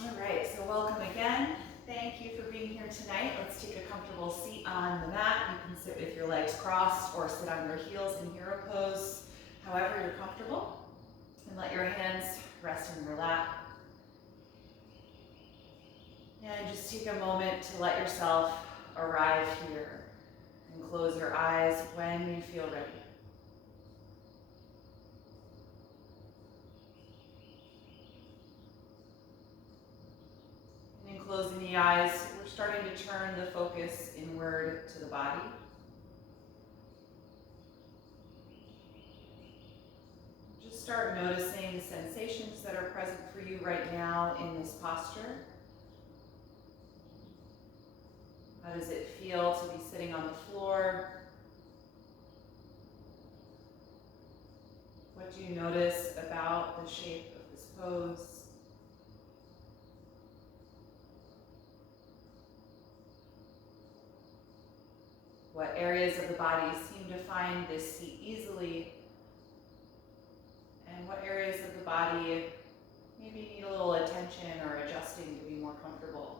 All right, so welcome again. Thank you for being here tonight. Let's take a comfortable seat on the mat. You can sit with your legs crossed or sit on your heels in hero pose, however you're comfortable. And let your hands rest in your lap. And just take a moment to let yourself arrive here and close your eyes when you feel ready. And in closing the eyes, we're starting to turn the focus inward to the body. Just start noticing the sensations that are present for you right now in this posture. How does it feel to be sitting on the floor? What do you notice about the shape of this pose? What areas of the body seem to find this seat easily? And what areas of the body maybe need a little attention or adjusting to be more comfortable?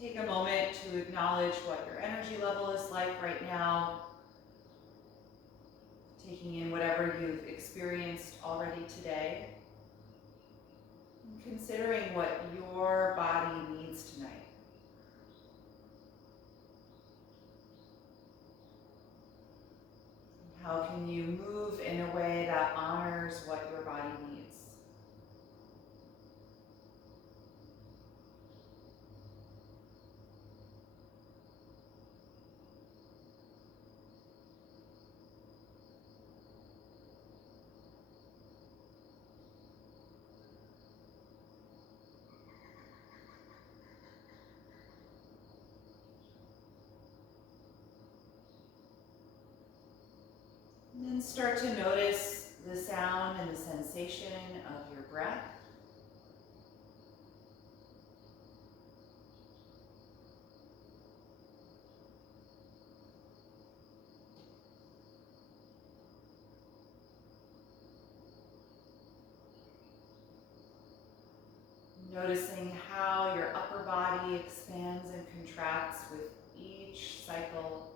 Take a moment to acknowledge what your energy level is like right now, taking in whatever you've experienced already today, and considering what your body needs tonight. How can you move in a way that honors what your body needs? And then start to notice the sound and the sensation of your breath. Noticing how your upper body expands and contracts with each cycle.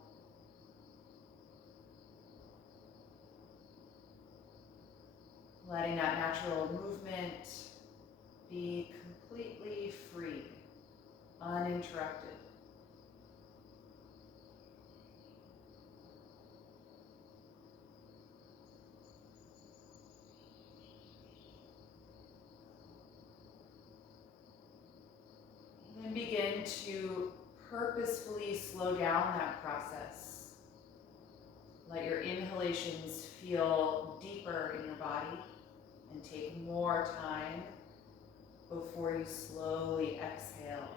Letting that natural movement be completely free, uninterrupted. Then begin to purposefully slow down that process. Let your inhalations feel deeper in your body and take more time before you slowly exhale.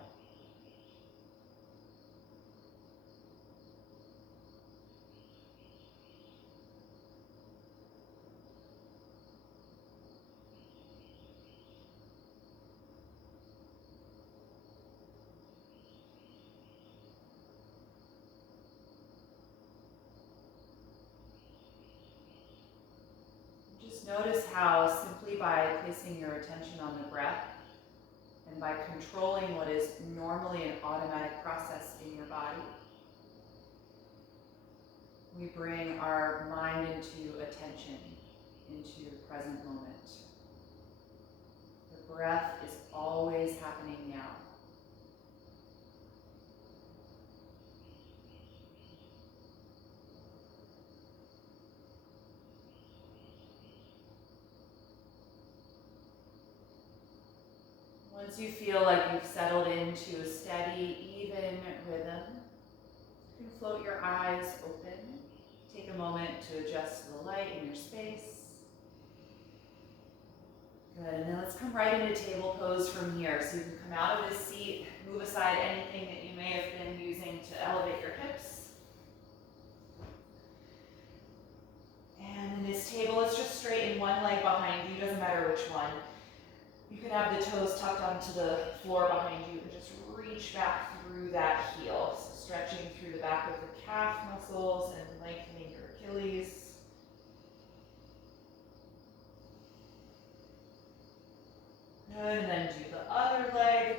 Just notice how simply by placing your attention on the breath and by controlling what is normally an automatic process in your body, we bring our mind into attention, into the present moment. The breath is always happening now. Once you feel like you've settled into a steady, even rhythm, you can float your eyes open. Take a moment to adjust the light in your space. Good, and then let's come right into table pose from here. So you can come out of this seat, move aside anything that you may have been using to elevate your hips. And in this table, it's just straighten one leg behind you, doesn't matter which one. You can have the toes tucked onto the floor behind you and just reach back through that heel. So stretching through the back of the calf muscles and lengthening your Achilles. Good, and then do the other leg.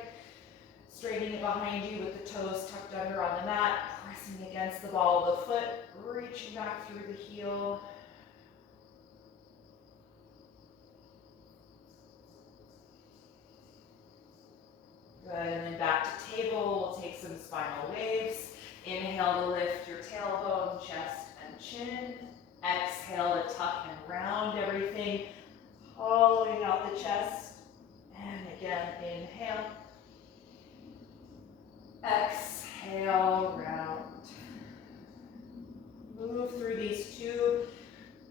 Straightening it behind you with the toes tucked under on the mat, pressing against the ball of the foot, reaching back through the heel. Good, and then back to table. We'll take some spinal waves. Inhale to lift your tailbone, chest, and chin. Exhale to tuck and round everything, hollowing out the chest. And again, inhale. Exhale, round. Move through these two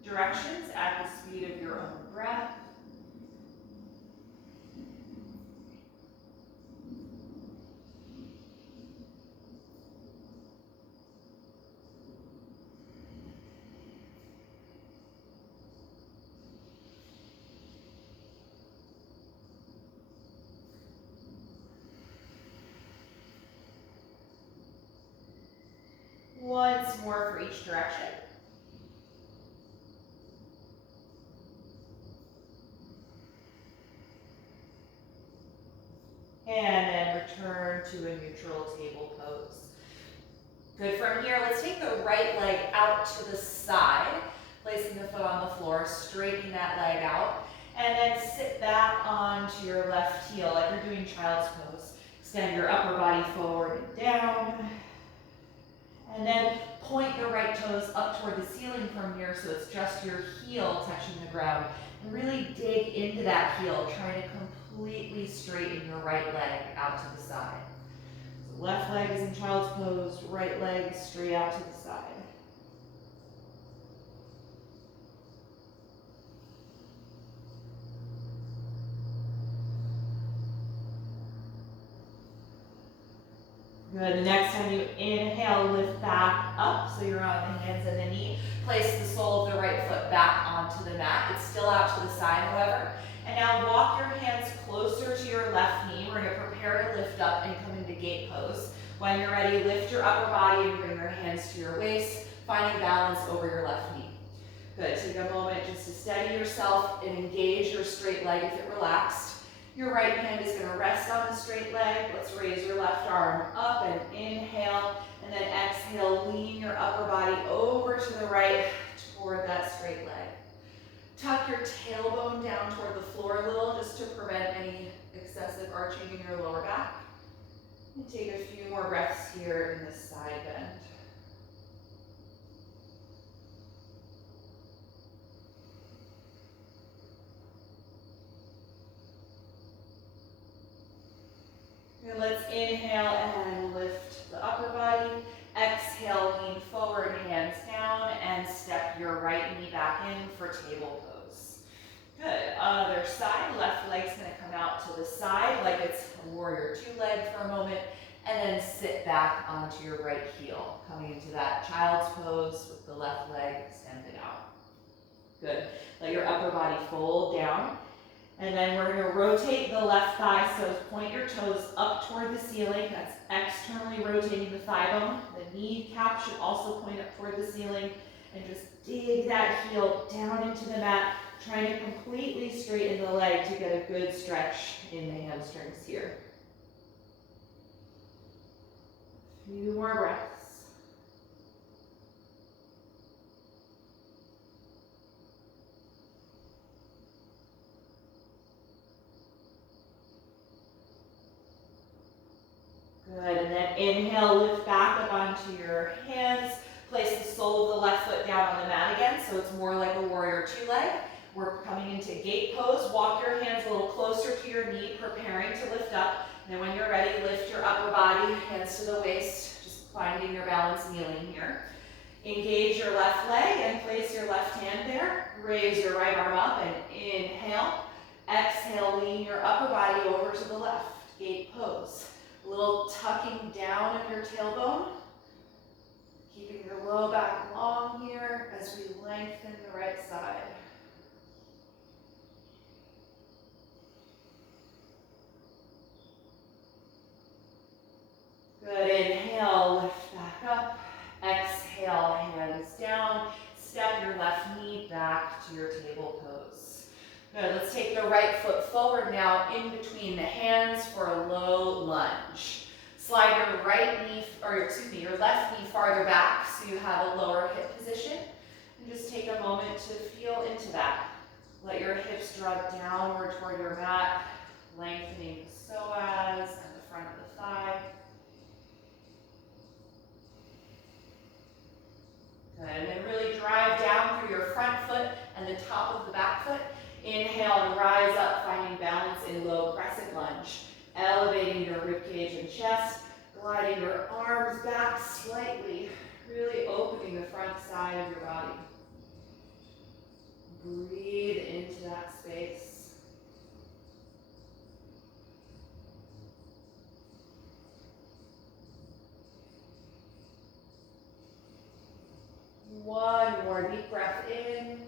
directions at the speed of your own breath. Once more for each direction. And then return to a neutral table pose. Good, from here, let's take the right leg out to the side, placing the foot on the floor, straightening that leg out, and then sit back onto your left heel like you're doing child's pose. Extend your upper body forward and down. And then point your right toes up toward the ceiling from here so it's just your heel touching the ground. And really dig into that heel, trying to completely straighten your right leg out to the side. So left leg is in child's pose, right leg straight out to the side. Good, the next time you inhale, lift back up, so you're on the hands and the knee. Place the sole of the right foot back onto the mat. It's still out to the side, however. And now walk your hands closer to your left knee. We're gonna prepare to lift up and come into gate pose. When you're ready, lift your upper body and bring your hands to your waist, finding balance over your left knee. Good, take a moment just to steady yourself and engage your straight leg if it relaxed. Your right hand is going to rest on the straight leg. Let's raise your left arm up and inhale, and then exhale, lean your upper body over to the right toward that straight leg. Tuck your tailbone down toward the floor a little just to prevent any excessive arching in your lower back. And take a few more breaths here in this side bend. And let's inhale and lift the upper body. Exhale, lean forward, hands down, and step your right knee back in for table pose. Good, other side, left leg's gonna come out to the side like it's a warrior two leg for a moment, and then sit back onto your right heel, coming into that child's pose with the left leg extended out. Good, let your upper body fold down. And then we're going to rotate the left thigh, so point your toes up toward the ceiling. That's externally rotating the thigh bone. The kneecap should also point up toward the ceiling. And just dig that heel down into the mat, trying to completely straighten the leg to get a good stretch in the hamstrings here. A few more breaths. Good, and then inhale, lift back up onto your hands. Place the sole of the left foot down on the mat again, so it's more like a warrior two leg. We're coming into gate pose. Walk your hands a little closer to your knee, preparing to lift up. And then when you're ready, lift your upper body, hands to the waist, just finding your balance, kneeling here. Engage your left leg and place your left hand there. Raise your right arm up and inhale. Exhale, lean your upper body over to the left, gate pose. A little tucking down of your tailbone, keeping your low back long here as we lengthen the right side. the right foot forward now in between the hands for a low lunge. Slide your your left knee farther back so you have a lower hip position. And just take a moment to feel into that. Let your hips drop downward toward your mat, lengthening the psoas and the front of the thigh. Good, and then really drive down through your front foot and the top of the back foot. Inhale and rise up, finding balance in low crescent lunge. Elevating your ribcage and chest, gliding your arms back slightly, really opening the front side of your body. Breathe into that space. One more deep breath in,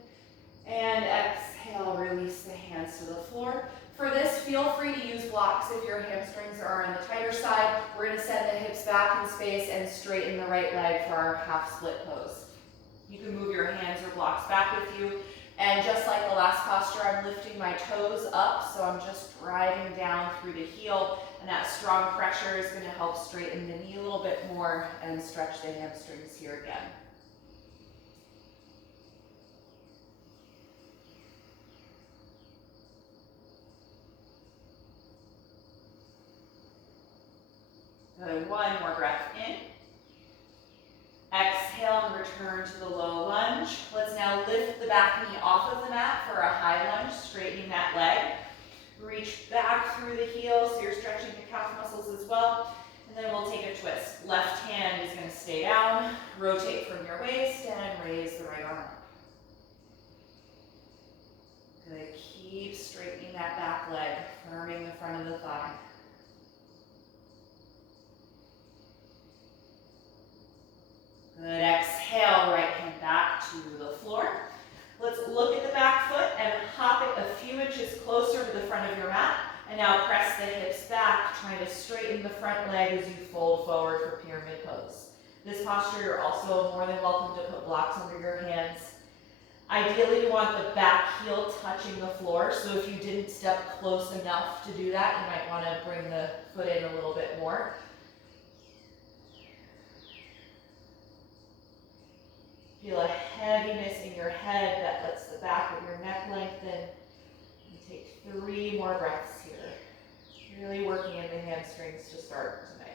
and exhale, release the hands to the floor. For this, feel free to use blocks if your hamstrings are on the tighter side. We're going to send the hips back in space and straighten the right leg for our half split pose. You can move your hands or blocks back with you. And just like the last posture, I'm lifting my toes up, so I'm just driving down through the heel, and that strong pressure is going to help straighten the knee a little bit more and stretch the hamstrings here again. Good, one more breath in. Exhale and return to the low lunge. Let's now lift the back knee off of the mat for a high lunge, straightening that leg. Reach back through the heel so you're stretching the calf muscles as well. And then we'll take a twist. Left hand is going to stay down. Rotate from your waist and raise the right arm up. Good, keep straightening that back leg, firming the front of the thigh. Good, exhale, right hand back to the floor. Let's look at the back foot and hop it a few inches closer to the front of your mat. And now press the hips back, trying to straighten the front leg as you fold forward for pyramid pose. This posture, you're also more than welcome to put blocks under your hands. Ideally, you want the back heel touching the floor, so if you didn't step close enough to do that, you might want to bring the foot in a little bit more. Feel a heaviness in your head that lets the back of your neck lengthen. And take 3 more breaths here. Really working in the hamstrings to start tonight.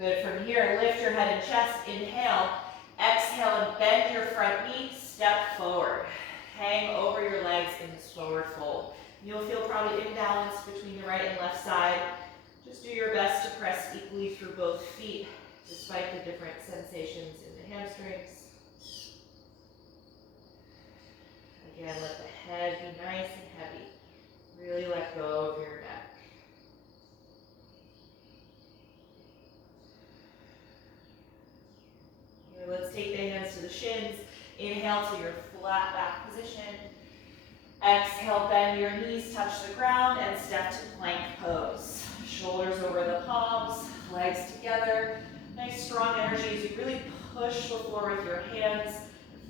Good, from here, lift your head and chest, inhale. Exhale and bend your front knee, step forward. Hang over your legs in this forward fold. You'll feel probably imbalanced between the right and left side. Just do your best to press equally through both feet, despite the different sensations in the hamstrings. Again, let the head be nice and heavy. Really let go of your neck. Here, let's take the hands to the shins. Inhale to your flat back position. Exhale, bend your knees, touch the ground, and step to plank pose. Shoulders over the palms, legs together. Nice strong energy as you really push the floor with your hands.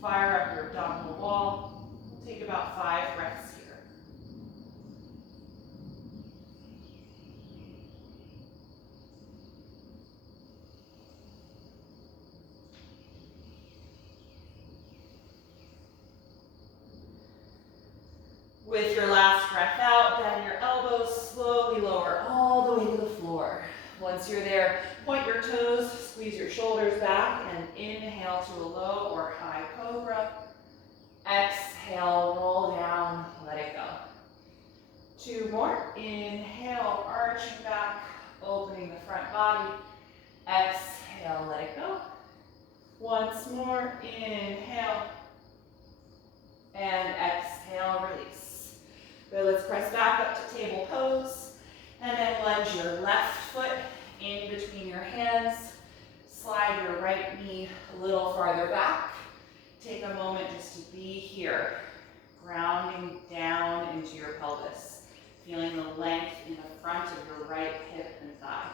Fire up your abdominal wall. We'll take about 5 breaths here. With your last breath out, bend your elbows, slowly lower all the way to the floor. Once you're there, point your toes, squeeze your shoulders back, and inhale to a low or high cobra. Exhale, roll down, let it go. 2 more. Inhale, arching back, opening the front body. Exhale, let it go. Once more, inhale, and exhale, release. Good, let's press back up to table pose, and then lunge your left foot in between your hands. Slide your right knee a little farther back. Take a moment just to be here, grounding down into your pelvis, feeling the length in the front of your right hip and thigh.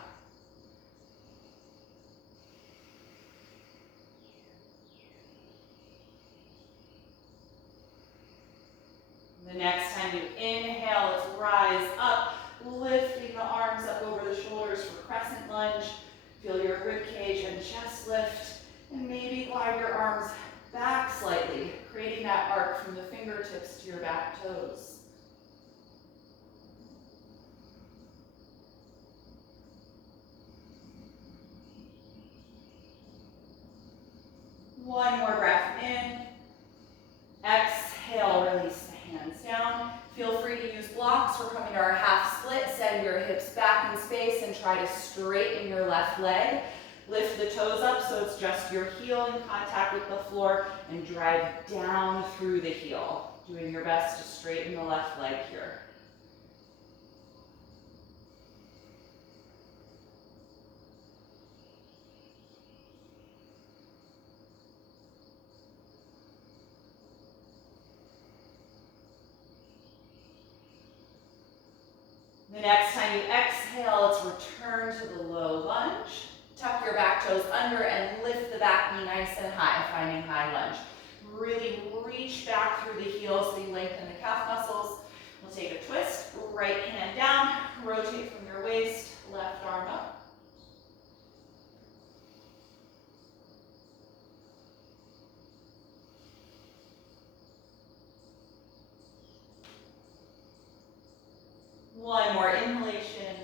The next time you inhale, let's rise up, lifting the arms up over the shoulders for Crescent Lunge. Feel your rib cage and chest lift, and maybe glide your arms back slightly, creating that arc from the fingertips to your back toes. One more breath in. Exhale, release the hands down. Feel free to use blocks. We're coming to our half split. Send your hips back in space and try to straighten your left leg. Lift the toes up so it's just your heel in contact with the floor and drive down through the heel. Doing your best to straighten the left leg here. The next time you exhale, let's return to the low lunge. Tuck your back toes under and lift the back knee nice and high, finding high lunge. Really reach back through the heels so you lengthen the calf muscles. We'll take a twist, right hand down, rotate from your waist, left arm up. One more inhalation,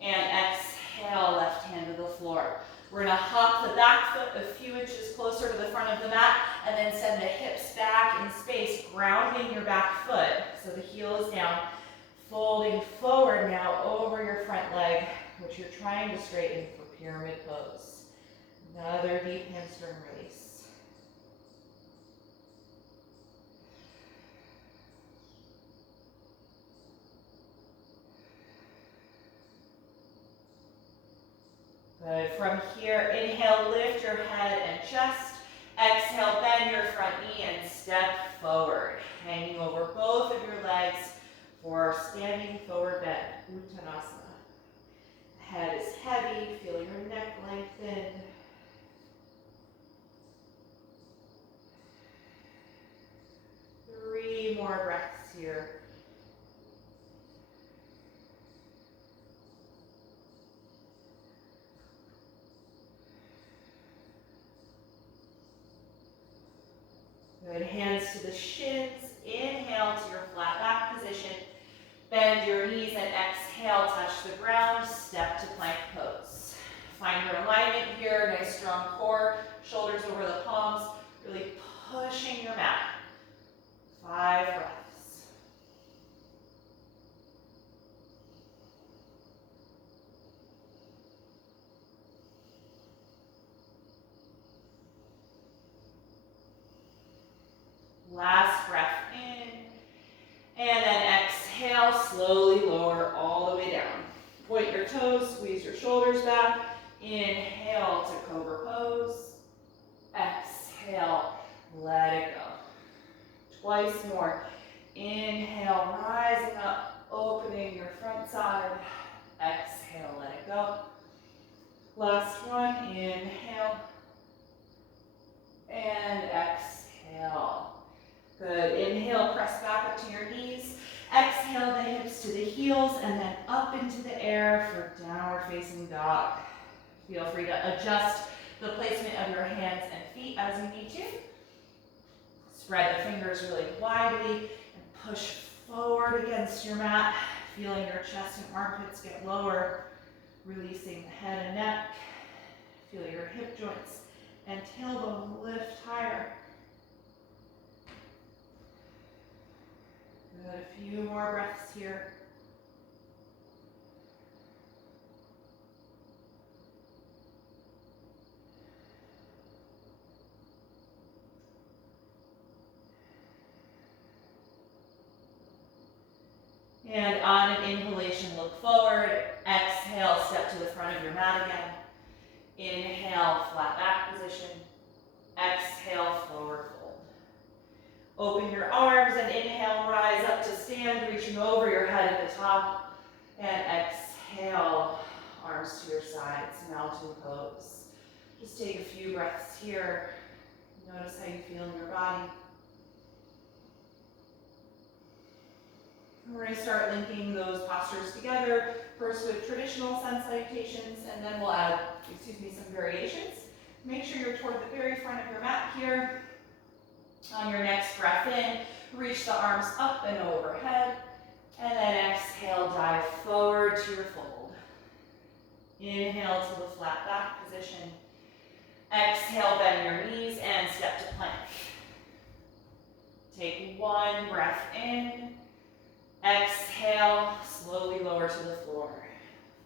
and exhale, left hand to the floor. We're gonna hop the back foot a few inches closer to the front of the mat, and then send the hips back in space, grounding your back foot. So the heel is down, folding forward now over your front leg, which you're trying to straighten for pyramid pose. Another deep hamstring release. Good. From here, inhale, lift your head and chest. Exhale, bend your front knee and step forward. Hanging over both of your legs for standing forward bend, Uttanasana. Head is heavy, feel your neck lengthen. Three more breaths here. Good, hands to the shins. Inhale to your flat back position. Bend your knees and exhale, touch the ground, step to plank pose. Find your alignment here, nice strong core, shoulders over the palms, really pushing your mat. 5 breaths. Last breath in, and then exhale, slowly lower all the way down. Point your toes, squeeze your shoulders back. Inhale to Cobra Pose. Exhale, let it go. Twice more. Inhale, rising up, opening your front side. Exhale, let it go. Last one, inhale, and exhale. Good, inhale, press back up to your knees. Exhale the hips to the heels and then up into the air for downward facing dog. Feel free to adjust the placement of your hands and feet as you need to. Spread the fingers really widely and push forward against your mat, feeling your chest and armpits get lower, releasing the head and neck. Feel your hip joints and tailbone lift higher. Good, a few more breaths here. And on an inhalation, look forward. Exhale, step to the front of your mat again. Inhale, flat back position. Exhale, forward fold. Open your arms and inhale, rise up to stand, reaching over your head at the top. And exhale, arms to your sides, mountain pose. Just take a few breaths here. Notice how you feel in your body. We're going to start linking those postures together, first with traditional sun salutations, and then we'll add, some variations. Make sure you're toward the very front of your mat here. On your next breath in, reach the arms up and overhead, and then exhale, dive forward to your fold. Inhale to the flat back position. Exhale, bend your knees and step to plank. Take one breath in. Exhale, slowly lower to the floor.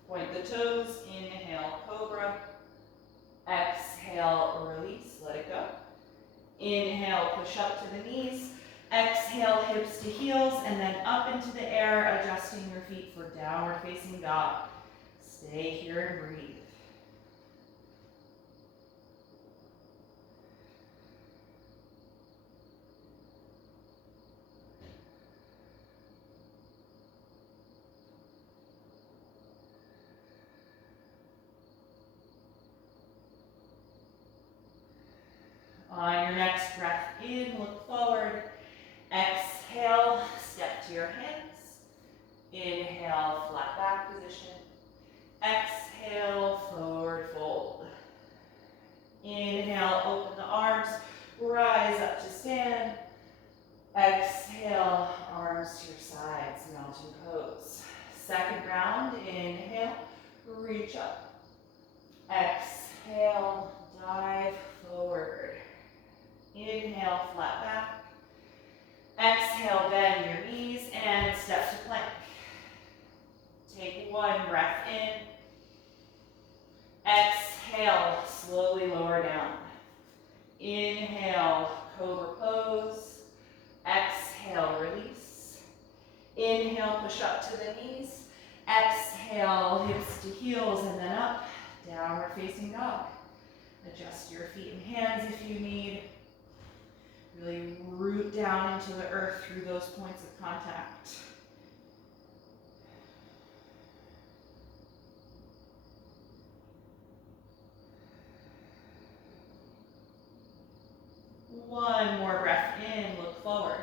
Point the toes, inhale, cobra. Exhale, release, let it go. Inhale, push up to the knees. Exhale, hips to heels, and then up into the air, adjusting your feet for downward facing dog. Stay here and breathe. On your next breath in, look forward. Exhale, step to your hands. Inhale, flat back position. Exhale, forward fold. Inhale, open the arms, rise up to stand. Exhale, arms to your sides, mountain pose. Second round, inhale, reach up. Exhale, dive forward. Inhale, flat back. Exhale, bend your knees and step to plank. Take one breath in. Exhale, slowly lower down. Inhale, cobra pose. Exhale, release. Inhale, push up to the knees. Exhale, hips to heels and then up. Downward facing dog. Adjust your feet and hands if you need. Really root down into the earth through those points of contact. One more breath in, look forward.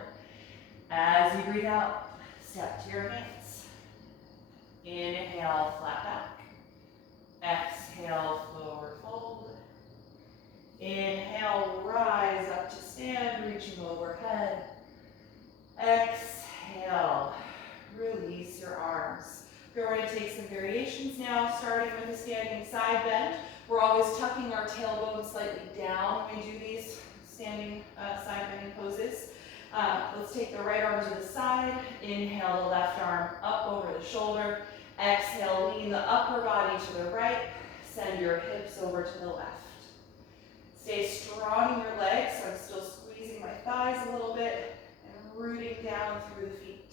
As you breathe out, step to your hands. Inhale, flat back. Exhale, forward fold. Inhale, rise up to stand, reaching overhead. Exhale, release your arms. We're going to take some variations now, starting with a standing side bend. We're always tucking our tailbone slightly down when we do these standing side bending poses. Let's take the right arm to the side. Inhale, the left arm up over the shoulder. Exhale, lean the upper body to the right. Send your hips over to the left. Stay strong in your legs, so I'm still squeezing my thighs a little bit and rooting down through the feet.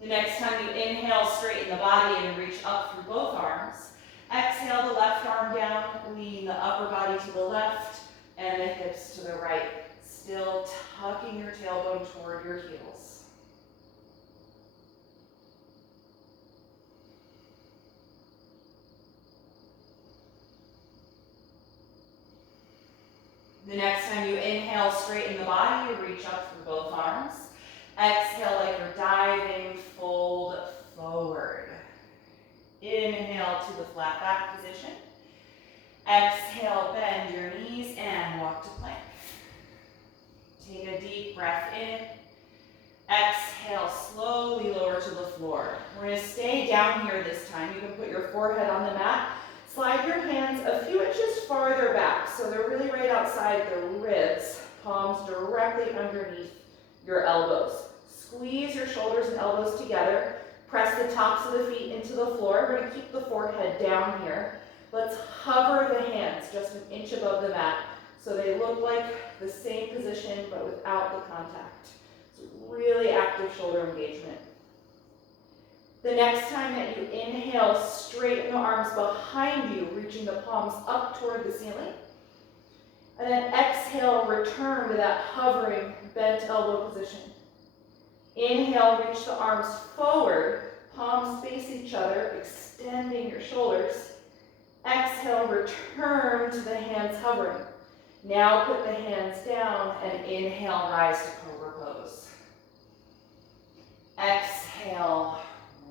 The next time you inhale, straighten the body and reach up through both arms. Exhale the left arm down, lean the upper body to the left and the hips to the right. Still tucking your tailbone toward your heels. The next time you inhale, straighten the body, reach up through both arms. Exhale like you're diving, fold forward. Inhale to the flat back position. Exhale, bend your knees and walk to plank. Take a deep breath in. Exhale, slowly lower to the floor. We're going to stay down here this time. You can put your forehead on the mat. Slide your hands a few inches farther back, so they're really right outside the ribs, palms directly underneath your elbows. Squeeze your shoulders and elbows together. Press the tops of the feet into the floor. We're going to keep the forehead down here. Let's hover the hands just an inch above the mat so they look like the same position but without the contact. So really active shoulder engagement. The next time that you inhale, straighten the arms behind you, reaching the palms up toward the ceiling. And then exhale, return to that hovering bent elbow position. Inhale, reach the arms forward, palms face each other, extending your shoulders. Exhale, return to the hands hovering. Now put the hands down and inhale, rise to Cobra Pose. Exhale,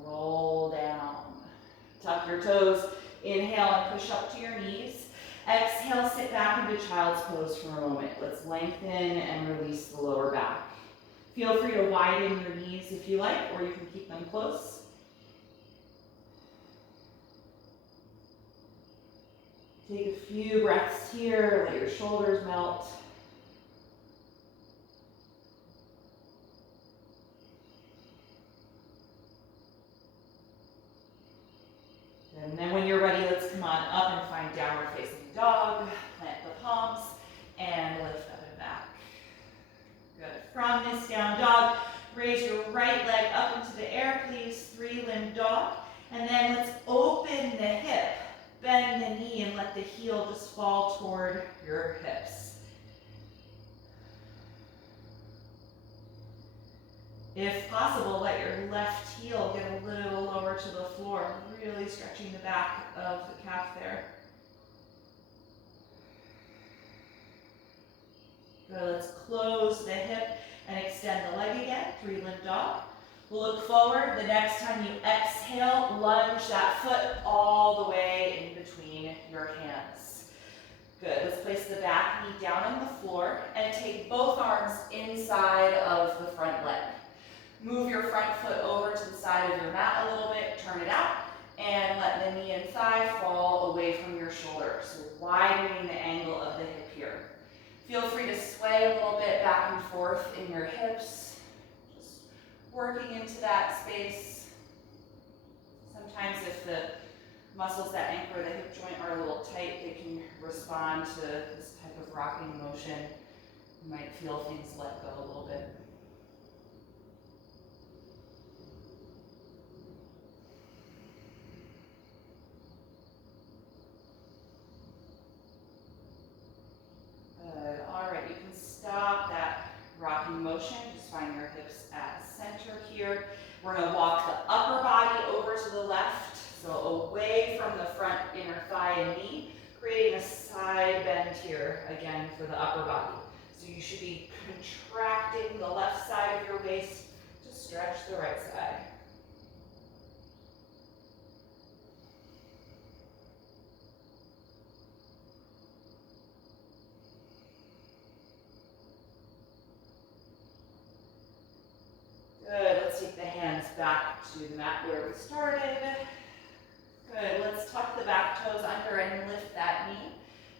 roll down. Tuck your toes. Inhale and push up to your knees. Exhale, sit back into Child's Pose for a moment. Let's lengthen and release the lower back. Feel free to widen your knees if you like, or you can keep them close. Take a few breaths here, let your shoulders melt. And then when you're ready, let's come on up and find downward facing dog. Plant the palms and lift up and back. Good. From this down dog, raise your right leg up into the air, please. 3-limb dog. And then let's open the hip. Bend the knee and let the heel just fall toward your hips. If possible, let your left heel get a little lower to the floor, really stretching the back of the calf there. Good, let's close the hip and extend the leg again, 3-limb dog. We'll look forward. The next time you exhale, lunge that foot all the way in between your hands. Good, let's place the back knee down on the floor and take both arms inside of the front leg. Move your front foot over to the side of your mat a little bit, turn it out, and let the knee and thigh fall away from your shoulder. So widening the angle of the hip here. Feel free to sway a little bit back and forth in your hips, just working into that space. Sometimes if the muscles that anchor the hip joint are a little tight, they can respond to this type of rocking motion. You might feel things let go a little bit. All right, you can stop that rocking motion. Just find your hips at center here. We're going to walk the upper body over to the left, so away from the front inner thigh and knee, creating a side bend here, again, for the upper body. So you should be contracting the left side of your waist to stretch the right side. Good, let's take the hands back to the mat where we started. Good, let's tuck the back toes under and lift that knee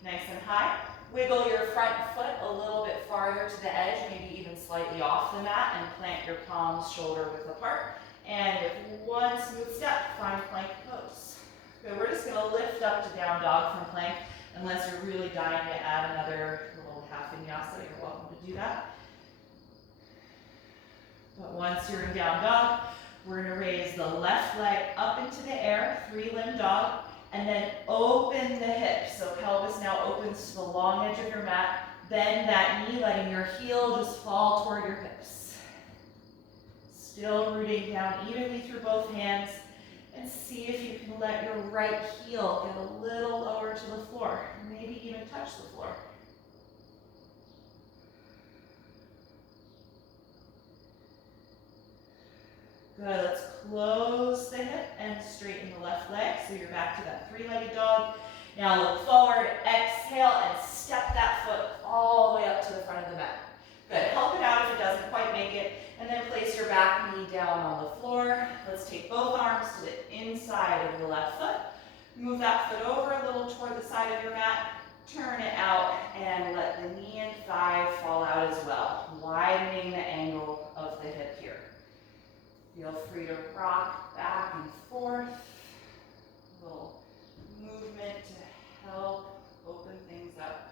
nice and high. Wiggle your front foot a little bit farther to the edge, maybe even slightly off the mat, and plant your palms shoulder width apart. And with one smooth step, find plank pose. Good, we're just gonna lift up to down dog from plank, unless you're really dying to add another little half vinyasa, you're welcome to do that. But once you're in down dog, we're going to raise the left leg up into the air, 3-limb dog, and then open the hips. So pelvis now opens to the long edge of your mat. Bend that knee, letting your heel just fall toward your hips. Still rooting down evenly through both hands, and see if you can let your right heel get a little lower to the floor, maybe even touch the floor. Good, let's close the hip and straighten the left leg. So you're back to that 3-legged dog. Now look forward, exhale, and step that foot all the way up to the front of the mat. Good, help it out if it doesn't quite make it, and then place your back knee down on the floor. Let's take both arms to the inside of the left foot. Move that foot over a little toward the side of your mat. Turn it out, and let the knee and thigh fall out as well, widening the angle of the hip here. Feel free to rock back and forth. A little movement to help open things up.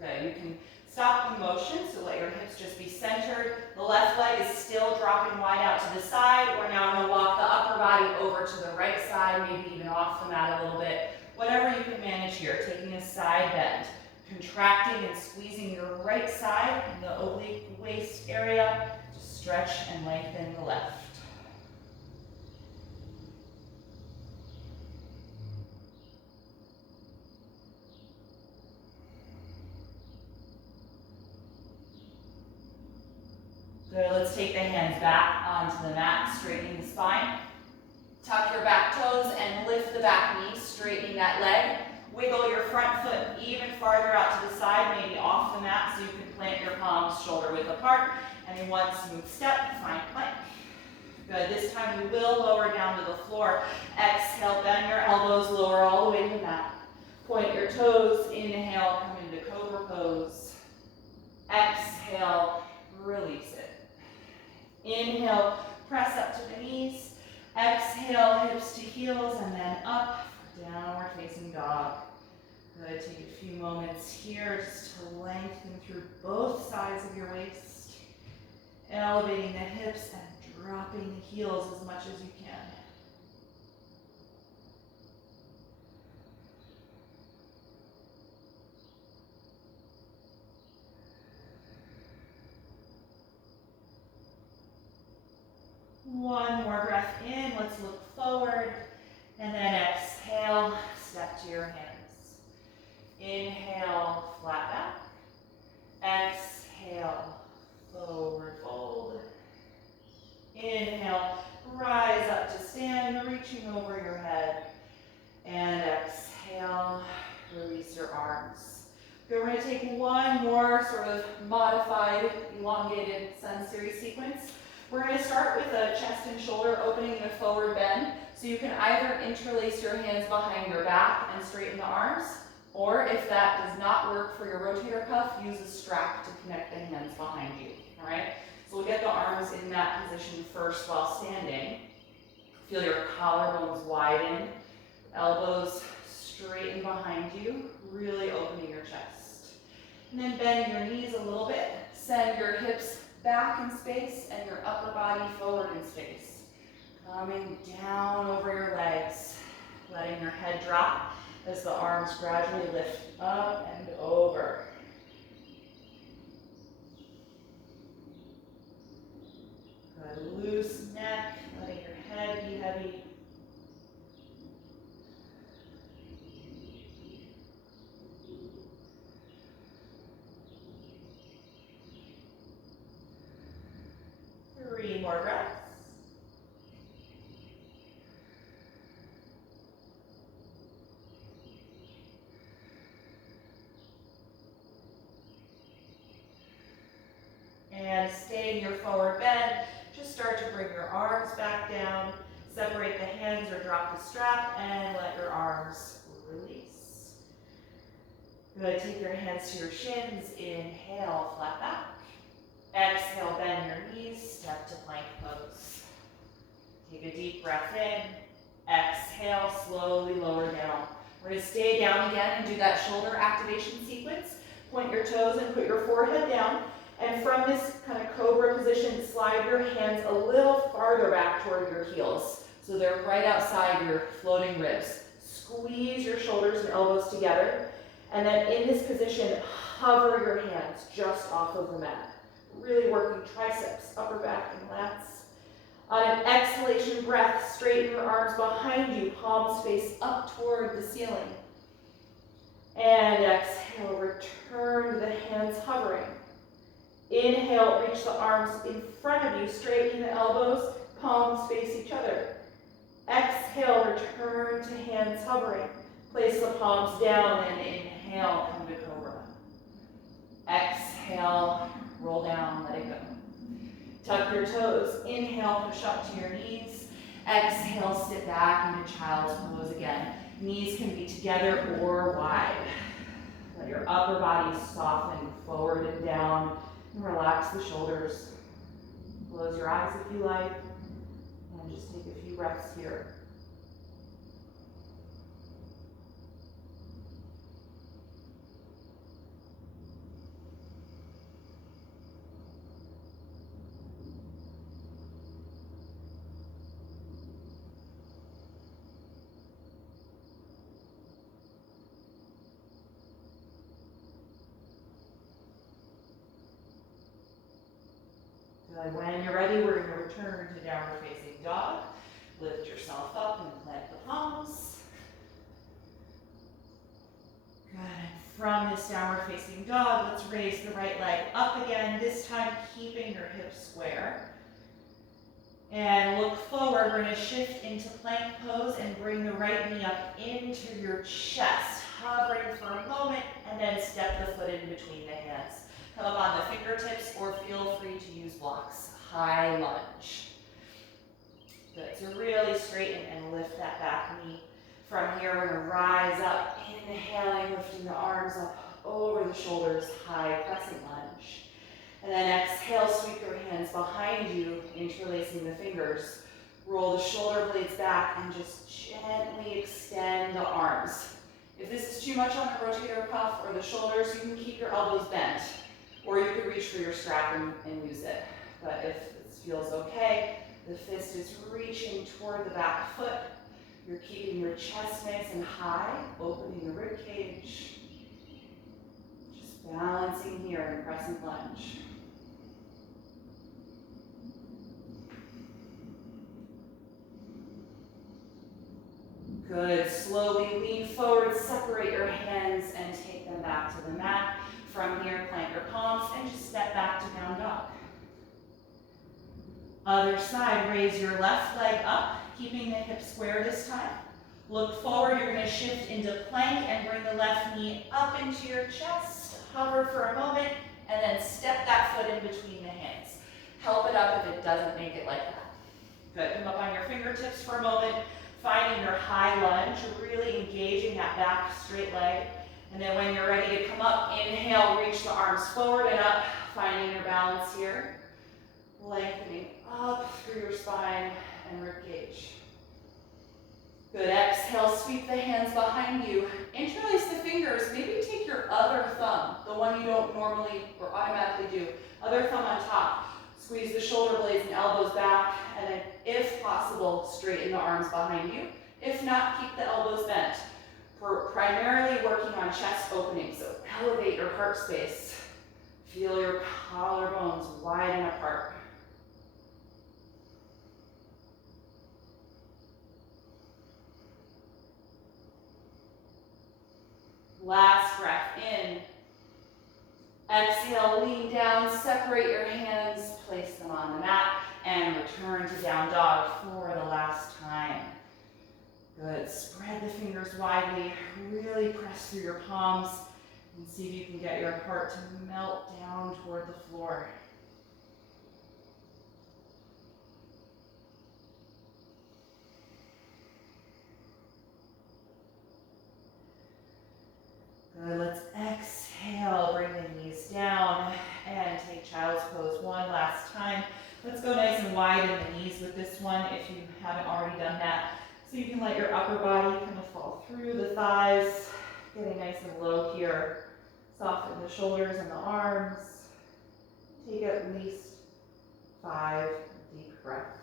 Good, you can Stop the motion, so let your hips just be centered. The left leg is still dropping wide out to the side. We're now going to walk the upper body over to the right side, maybe even off the mat a little bit. Whatever you can manage here, taking a side bend. Contracting and squeezing your right side in the oblique waist area. Just stretch and lengthen the left. Good, let's take the hands back onto the mat, straightening the spine. Tuck your back toes and lift the back knee, straightening that leg. Wiggle your front foot even farther out to the side, maybe off the mat, so you can plant your palms shoulder width apart. And in one smooth step, find plank. Good, this time you will lower down to the floor. Exhale, bend your elbows, lower all the way to the mat. Point your toes, inhale, come into cobra pose. Exhale, release it. Inhale, press up to the knees. Exhale, hips to heels, and then up for downward facing dog. Good, take a few moments here just to lengthen through both sides of your waist. Elevating the hips and dropping the heels as much as you can. One more breath in, let's look forward, and then exhale, step to your hands. Inhale, flat back. Exhale, forward fold. Inhale, rise up to stand, reaching over your head. And exhale, release your arms. Okay, we're going to take one more sort of modified, elongated sun series sequence. We're going to start with a chest and shoulder opening in a forward bend. So you can either interlace your hands behind your back and straighten the arms, or if that does not work for your rotator cuff, use a strap to connect the hands behind you. All right? So we'll get the arms in that position first while standing. Feel your collarbones widen, elbows straighten behind you, really opening your chest. And then bend your knees a little bit. Send your hips back in space and your upper body forward in space. Coming down over your legs, letting your head drop as the arms gradually lift up and over. Good, loose neck, letting your head be heavy. Three more breaths. And stay in your forward bend. Just start to bring your arms back down. Separate the hands or drop the strap and let your arms release. Good, take your hands to your shins. Inhale, flat back. Exhale, bend your knees, step to plank pose. Take a deep breath in. Exhale, slowly lower down. We're going to stay down again and do that shoulder activation sequence. Point your toes and put your forehead down. And from this kind of cobra position, slide your hands a little farther back toward your heels. So they're right outside your floating ribs. Squeeze your shoulders and elbows together. And then in this position, hover your hands just off of the mat. Really working triceps, upper back, and lats. On an exhalation breath, straighten your arms behind you, palms face up toward the ceiling. And exhale, return to the hands hovering. Inhale, reach the arms in front of you, straightening the elbows, palms face each other. Exhale, return to hands hovering. Place the palms down and inhale, come to cobra. Exhale, roll down, let it go. Tuck your toes. Inhale, push up to your knees. Exhale, sit back into child's pose again. Knees can be together or wide. Let your upper body soften forward and down. And relax the shoulders. Close your eyes if you like. And just take a few breaths here. Good. When you're ready, we're going to return to downward facing dog. Lift yourself up and plant the palms. Good. From this downward facing dog, let's raise the right leg up again, this time keeping your hips square. And look forward, we're going to shift into plank pose and bring the right knee up into your chest, hovering for a moment, and then step the foot in between the hands. Come up on the fingertips or feel free to use blocks. High lunge. Good, so really straighten and lift that back knee. From here, we're going to rise up, inhaling, lifting the arms up over the shoulders, high crescent lunge. And then exhale, sweep your hands behind you, interlacing the fingers. Roll the shoulder blades back and just gently extend the arms. If this is too much on the rotator cuff or the shoulders, you can keep your elbows bent, or you could reach for your strap and use it. But if this feels okay, the fist is reaching toward the back foot. You're keeping your chest nice and high, opening the rib cage. Just balancing here in crescent lunge. Good. Slowly lean forward, separate your hands, and take them back to the mat. From here, plant your palms and just step back to down dog. Other side, raise your left leg up, keeping the hips square this time. Look forward, you're going to shift into plank and bring the left knee up into your chest. Hover for a moment, and then step that foot in between the hands. Help it up if it doesn't make it like that. Good. Come up on your fingertips for a moment, finding your high lunge, really engaging that back straight leg. And then when you're ready to come up, inhale, reach the arms forward and up, finding your balance here. Lengthening up through your spine and rib cage. Good, exhale, sweep the hands behind you. Interlace the fingers, maybe take your other thumb, the one you don't normally or automatically do. Other thumb on top. Squeeze the shoulder blades and elbows back, and then if possible, straighten the arms behind you. If not, keep the elbows bent. We're primarily working on chest opening, so elevate your heart space. Feel your collarbones widen apart. Last breath in. Exhale, lean down, separate your hands, place them on the mat, and return to down dog for the last time. Good, spread the fingers widely, really press through your palms, and see if you can get your heart to melt down toward the floor. Good, let's exhale, bring the knees down, and take child's pose one last time. Let's go nice and wide in the knees with this one if you haven't already done that. So you can let your upper body kind of fall through the thighs, getting nice and low here. Soften the shoulders and the arms. Take at least 5 deep breaths.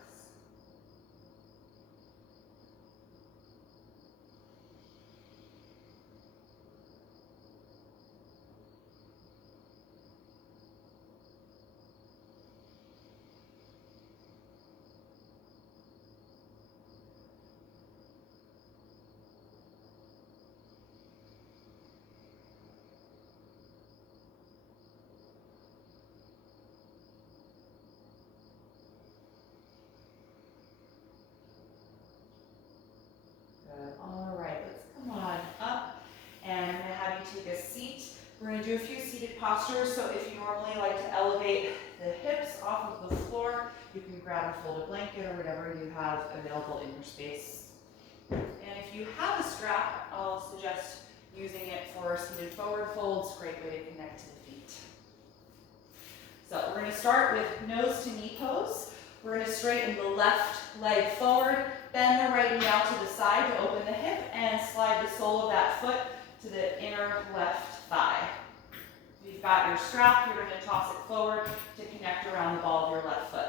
All right, let's come on up, and I'm going to have you take a seat. We're going to do a few seated postures, so if you normally like to elevate the hips off of the floor, you can grab a folded blanket or whatever you have available in your space. And if you have a strap, I'll suggest using it for seated forward folds. Great way to connect to the feet. So we're going to start with nose to knee pose. We're going to straighten the left leg forward, bend the right knee out to the side to open the hip, and slide the sole of that foot to the inner left thigh. If you've got your strap, you're going to toss it forward to connect around the ball of your left foot.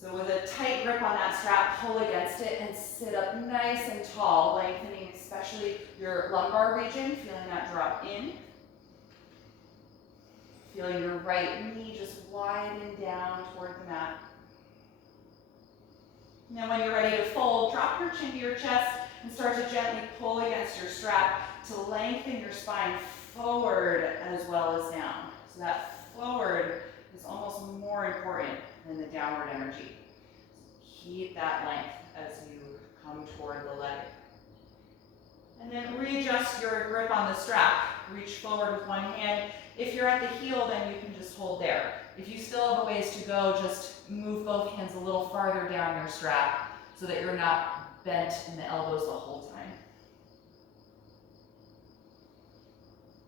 So with a tight grip on that strap, pull against it and sit up nice and tall, lengthening especially your lumbar region, feeling that drop in. Feel your right knee just widen down toward the mat. Now when you're ready to fold, drop your chin to your chest and start to gently pull against your strap to lengthen your spine forward as well as down. So that forward is almost more important than the downward energy. So keep that length as you come toward the leg. And then readjust your grip on the strap. Reach forward with one hand. If you're at the heel, then you can just hold there. If you still have a ways to go, just move both hands a little farther down your strap so that you're not bent in the elbows the whole time.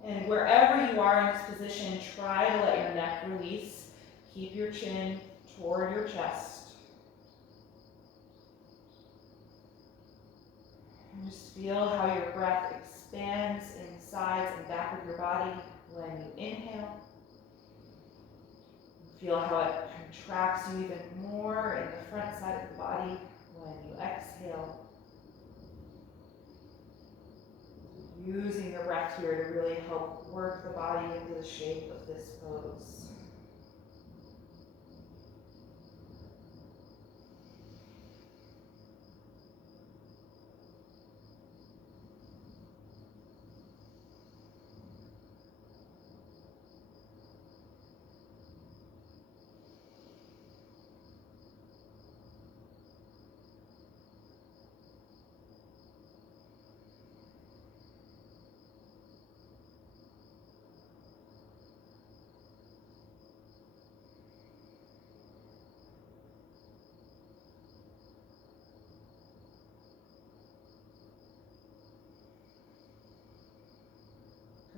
And wherever you are in this position, try to let your neck release. Keep your chin toward your chest. And just feel how your breath expands in the sides and back of your body when you inhale. Feel how it contracts you even more in the front side of the body when you exhale. Using your breath here to really help work the body into the shape of this pose.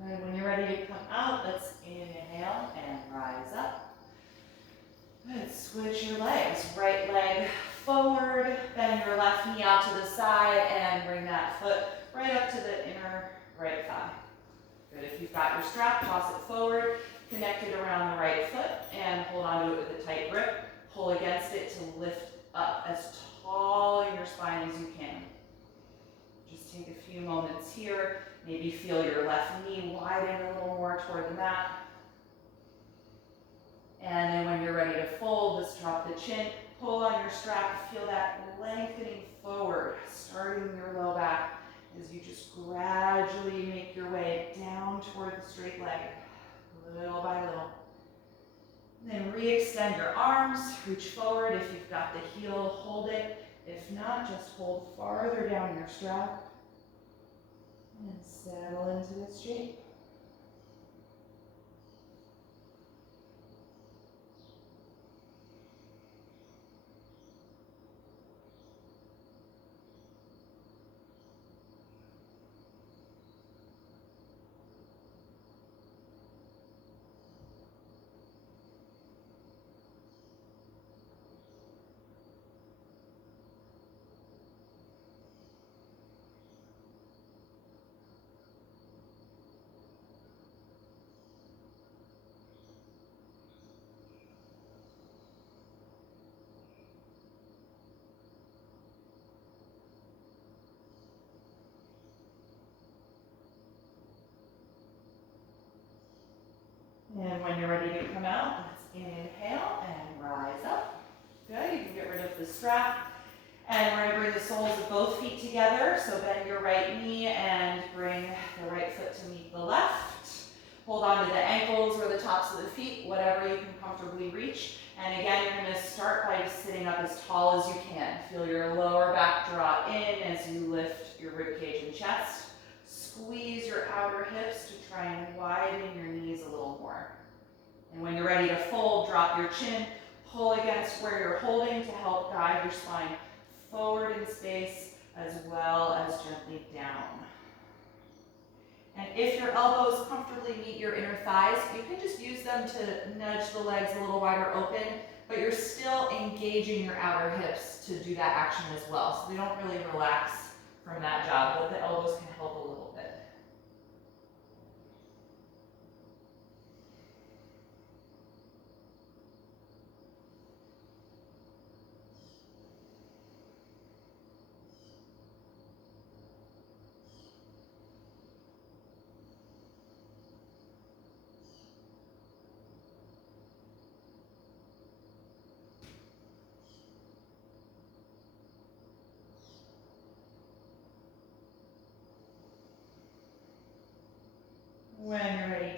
Good. When you're ready to come out, let's inhale and rise up. Good. Switch your legs. Right leg forward, bend your left knee out to the side, and bring that foot right up to the inner right thigh. Good. If you've got your strap, toss it forward, connect it around the right foot, and hold onto it with a tight grip. Pull against it to lift up as tall in your spine as you can. Just take a few moments here. Maybe feel your left knee widen a little more toward the mat. And then when you're ready to fold, just drop the chin, pull on your strap, feel that lengthening forward, starting your low back as you just gradually make your way down toward the straight leg, little by little. And then re-extend your arms, reach forward. If you've got the heel, hold it. If not, just hold farther down your strap. And settle into this shape. And when you're ready to come out, let's inhale and rise up. Good, you can get rid of the strap. And we're gonna bring the soles of both feet together. So bend your right knee and bring the right foot to meet the left. Hold on to the ankles or the tops of the feet, whatever you can comfortably reach. And again, you're gonna start by just sitting up as tall as you can. Feel your lower back draw in as you lift your ribcage and chest. Squeeze your outer hips to try and widen your knees a little more. And when you're ready to fold, drop your chin, pull against where you're holding to help guide your spine forward in space as well as gently down. And if your elbows comfortably meet your inner thighs, you can just use them to nudge the legs a little wider open, but you're still engaging your outer hips to do that action as well. So they don't really relax from that job, but the elbows can help a little bit.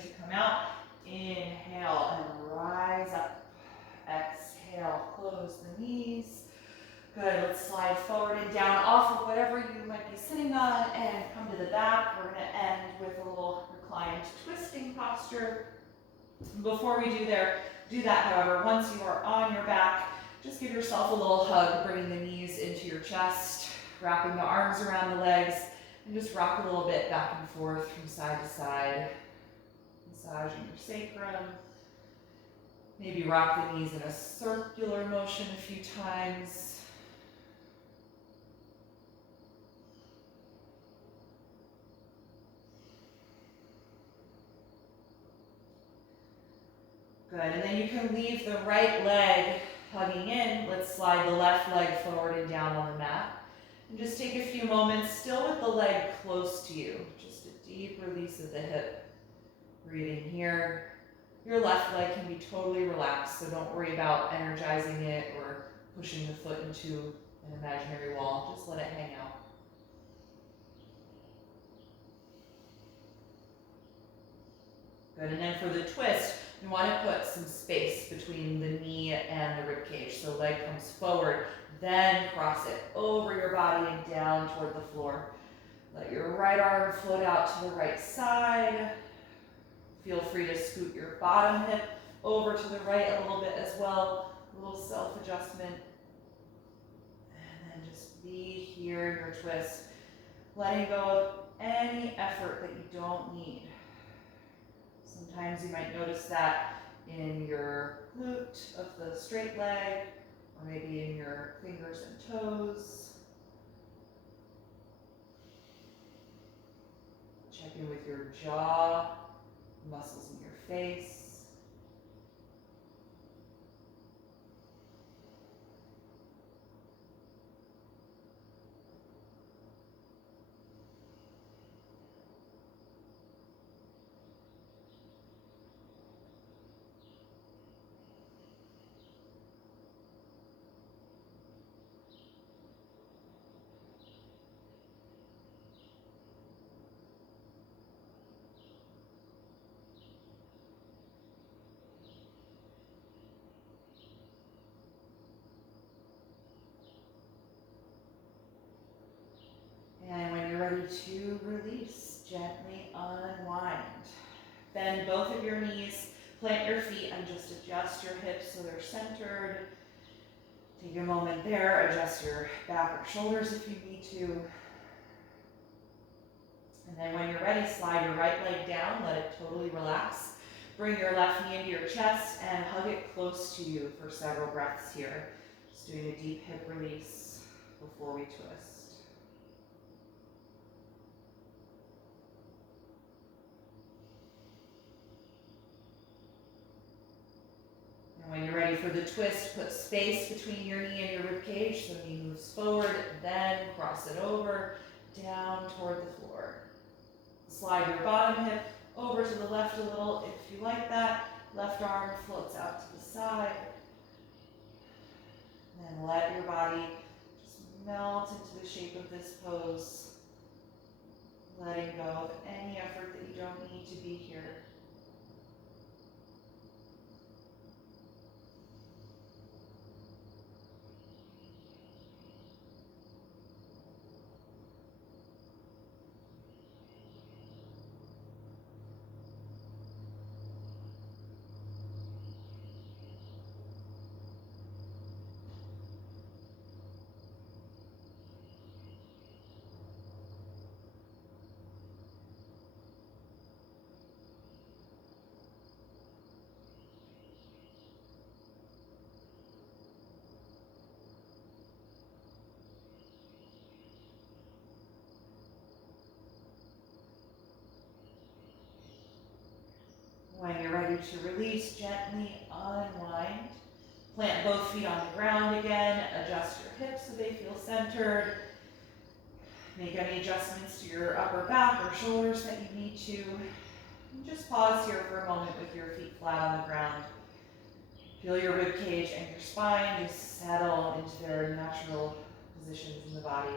to come out. Inhale and rise up. Exhale, close the knees. Good, let's slide forward and down off of whatever you might be sitting on and come to the back. We're gonna end with a little reclined twisting posture. Before we do that, however, once you are on your back, just give yourself a little hug, bringing the knees into your chest, wrapping the arms around the legs, and just rock a little bit back and forth from side to side, massaging your sacrum. Maybe rock the knees in a circular motion a few times. Good, and then you can leave the right leg hugging in. Let's slide the left leg forward and down on the mat. And just take a few moments, still with the leg close to you. Just a deep release of the hip. Breathing here. Your left leg can be totally relaxed, so don't worry about energizing it or pushing the foot into an imaginary wall. Just let it hang out. Good, and then for the twist, you want to put some space between the knee and the rib cage. So leg comes forward, then cross it over your body and down toward the floor. Let your right arm float out to the right side. Feel free to scoot your bottom hip over to the right a little bit as well. A little self-adjustment. And then just be here in your twist. Letting go of any effort that you don't need. Sometimes you might notice that in your glute of the straight leg, or maybe in your fingers and toes. Check in with your jaw, muscles in your face. And when you're ready to release, gently unwind. Bend both of your knees, plant your feet, and just adjust your hips so they're centered. Take a moment there, adjust your back or shoulders if you need to. And then when you're ready, slide your right leg down, let it totally relax. Bring your left knee into your chest and hug it close to you for several breaths here. Just doing a deep hip release before we twist. When you're ready for the twist, put space between your knee and your rib cage so the knee moves forward, then cross it over, down toward the floor. Slide your bottom hip over to the left a little if you like that. Left arm floats out to the side. Then let your body just melt into the shape of this pose, letting go of any effort that you don't need to be here. When you're ready to release, gently unwind. Plant both feet on the ground again. Adjust your hips so they feel centered. Make any adjustments to your upper back or shoulders that you need to. And just pause here for a moment with your feet flat on the ground. Feel your rib cage and your spine just settle into their natural positions in the body.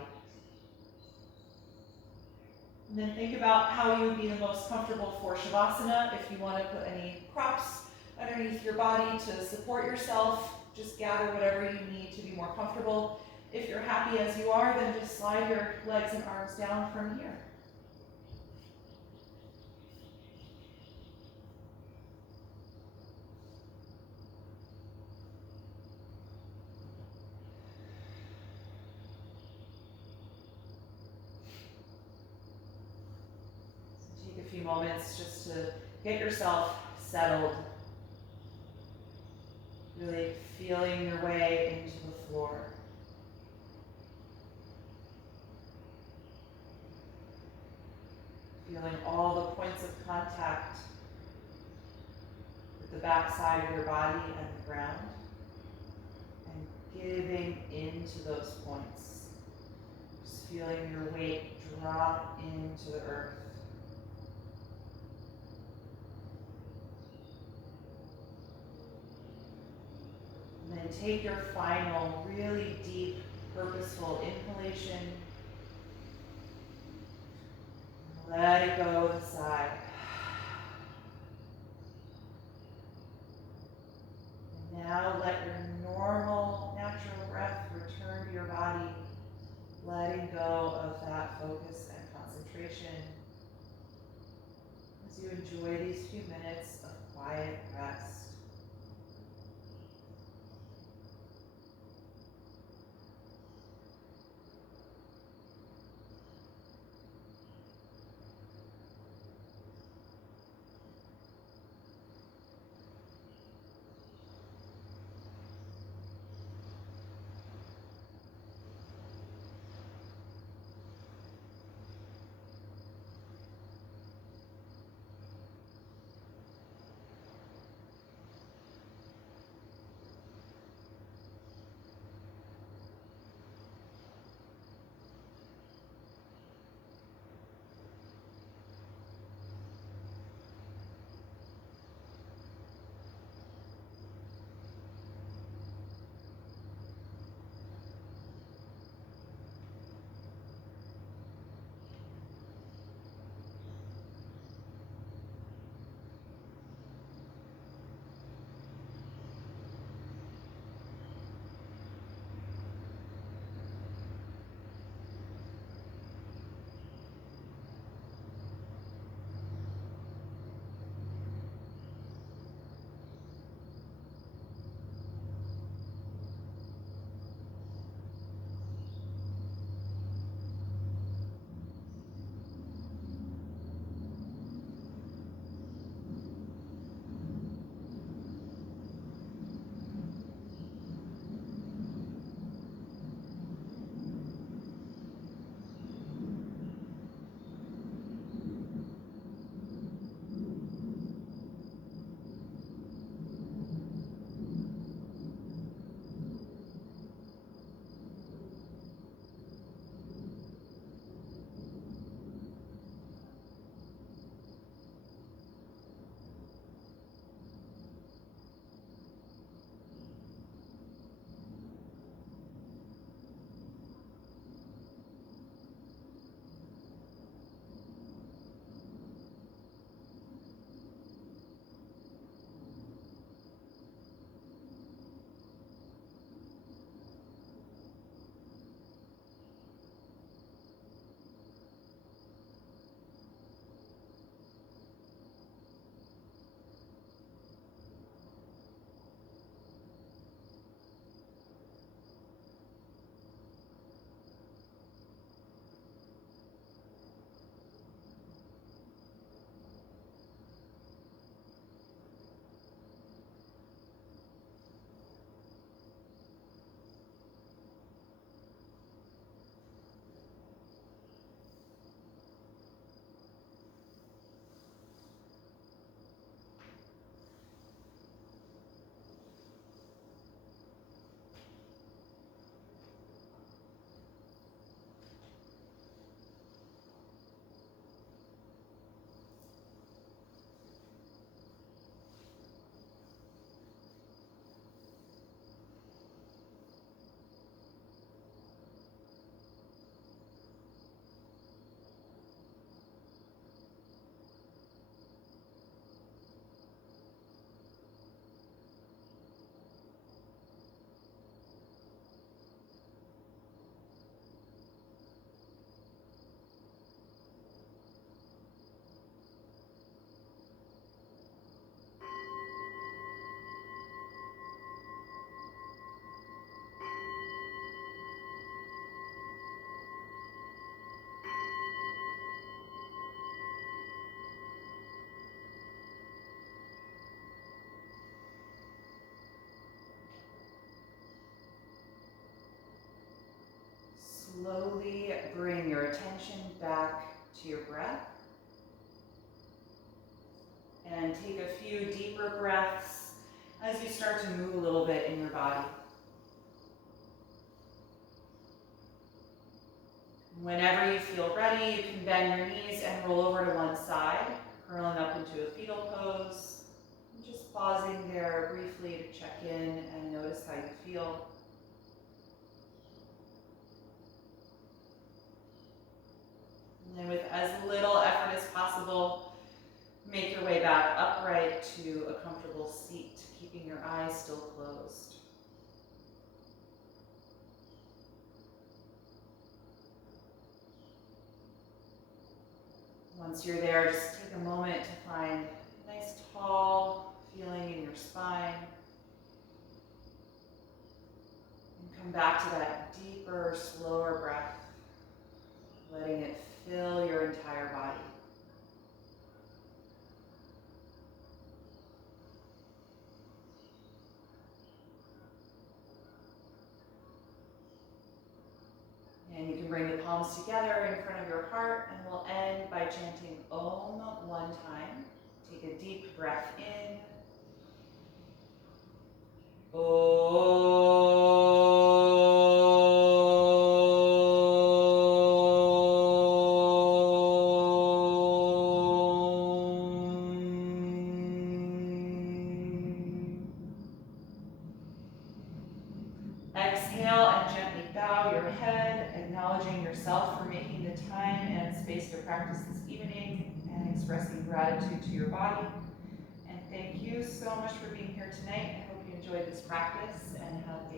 And then think about how you would be the most comfortable for Shavasana. If you want to put any props underneath your body to support yourself, just gather whatever you need to be more comfortable. If you're happy as you are, then just slide your legs and arms down from here. Take a few moments just to get yourself settled. Really feeling your way into the floor. Feeling all the points of contact with the back side of your body and the ground. And giving into those points. Just feeling your weight drop into the earth. And then take your final, really deep, purposeful inhalation. Let it go to the side. And now let your normal, natural breath return to your body, letting go of that focus and concentration as you enjoy these few minutes of quiet rest. slowly bring your attention back to your breath. And take a few deeper breaths as you start to move a little bit in your body. Whenever you feel ready, you can bend your knees and roll over to one side, curling up into a fetal pose. And just pausing there briefly to check in and notice how you feel. And then with as little effort as possible, make your way back upright to a comfortable seat, keeping your eyes still closed. Once you're there, just take a moment to find a nice tall feeling in your spine. And come back to that deeper, slower breath, letting it fill your entire body. And you can bring the palms together in front of your heart, and we'll end by chanting Om one time. Take a deep breath in. Exhale and gently bow your head, acknowledging yourself for making the time and space to practice this evening and expressing gratitude to your body. And thank you so much for being here tonight. I hope you enjoyed this practice and have a